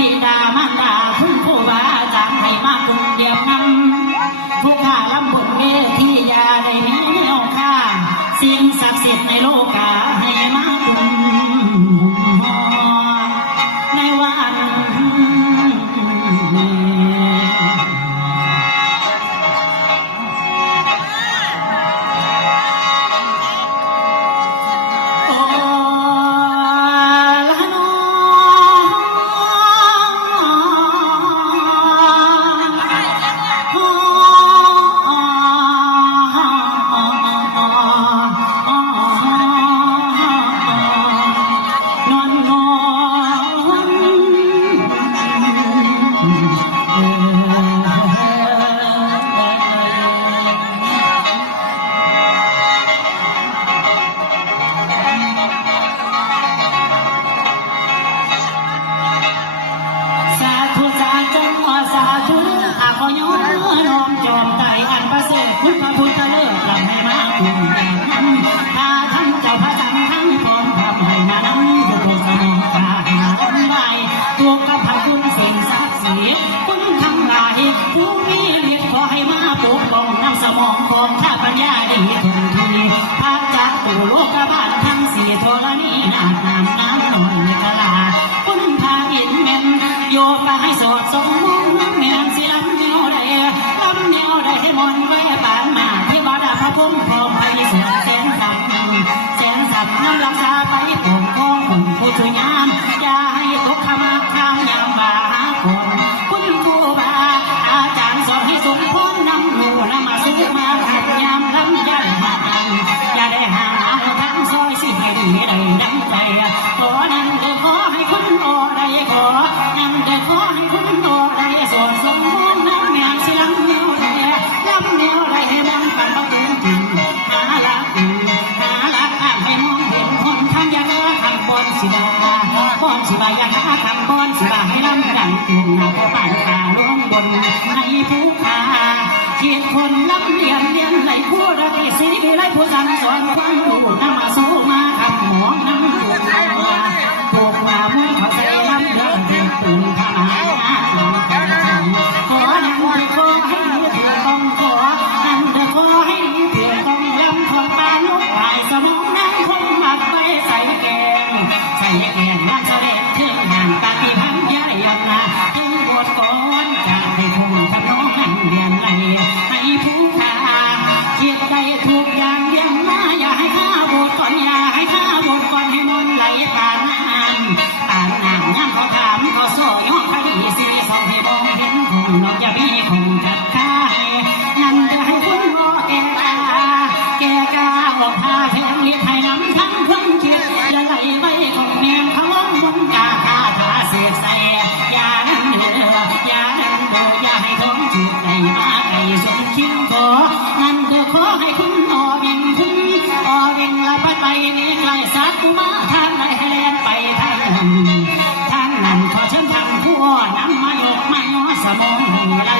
บิดามารดาคุณครูบาอาจารย์ให้มาคุมเดียบนำผู้ข้าลำบนเวทียาได้มีแนวข้าสิ่งศักดิ์สิทธิ์ในโลกาให้มาคุมในวันขอย้อนน้อมจอมใจอันประเสริฐพุทธพุทธเลิศทำให้มาคุณถ้าทั้งเจ้าพระจันทร์ทั้งพร้อมทำให้มานั้นผู้โปรดสมองตาให้มาต้นใบตัวกับพระคุณสิ่งศักดิ์สิทธิ์คุณทำลายผู้มีฤทธิ์ขอให้มาปกป้องนำสมองของข้าปัญญาดีทุกทีพระจักรตุโลกบาลทั้งสี่ธรณีนาคน้ำหน่อยกะลาคุณพาอินเมนโยกให้สอดสมมุงแม่เสียงลำเนียวได้ให้มนไว้ปานมาเทวดาพระพุ่มพร้อมไปสวดแสนสับน้ำลังซาไปผมคงคุณผู้ช่วยงานอย่าให้ตกขมาข้ามยามบาคนคุณครูบาอาจารย์สอนให้สมพ้นนำหนูนำมาซื้อมาขัดยามลำยันมาอย่าได้ห่างเอาทั้งซอยสิให้ดีได้ดังใจขอนั้นเด้อขอให้คุณโอได้ขอนั้นเด้อขอให้คุณโอได้สอนสมพ้นน้ำแม่เสียงเนียวได้ให้มันปันประตูจริงหาลักอ่านให้มองเห็นคนทำอย่างทำบอนสิบาอย่างทำบอนสิบาให้ลำดังตุ่มหน้าก็ป่านตาล้มบนให้ผู้ขาเขียนคนลำเลียนในผู้รักสีวิไลผู้สั่งสอนความรู้นำมาสู้มาทำหมองน้ำถูกว่ามือเขาใส่ลำเลือดเป็นปืนทหารขอนั่งไปขอให้เถื่อนต้องขอนั่งจะขอให้เถื่อนต้องลำของตาลุกไปสมองนั่งคงหมักไปใส่แกงนั่งแสดงเชื่อหางตาที่พันย้ายยังนาทิ้งบทก่อนจากให้ผู้ทำน้องนั่งเรียนไรให้ผู้ขาเขียนใจถูกอย่างเดียวมาอย่าให้ข้าบทก่อนอย่าให้ข้าบทก่อนให้มนไหลตาน้ำย่ำเขาถามเขาโซ่ยกคดีสิสองให้มองเห็นคงนอกจะมีคงจัดค่ายนั่นจะให้คุณงอแก่กาออกพาเพลงนี้ไทยน้ำทั้งความคิดและไหลไปของแมวเขาล้มบนกาคาถาเสียใส่ยานั้นเดืออย่าให้ท้องจุดไหลมาไก่สมคิดขอนั่นเธอขอให้คุณออเบ่งละไปนี้ไกลสัตว์มาทางไหนให้เลียนไปทางนั้นขอเชิญทางผู้น้ำมายกมาย้อสมองไหล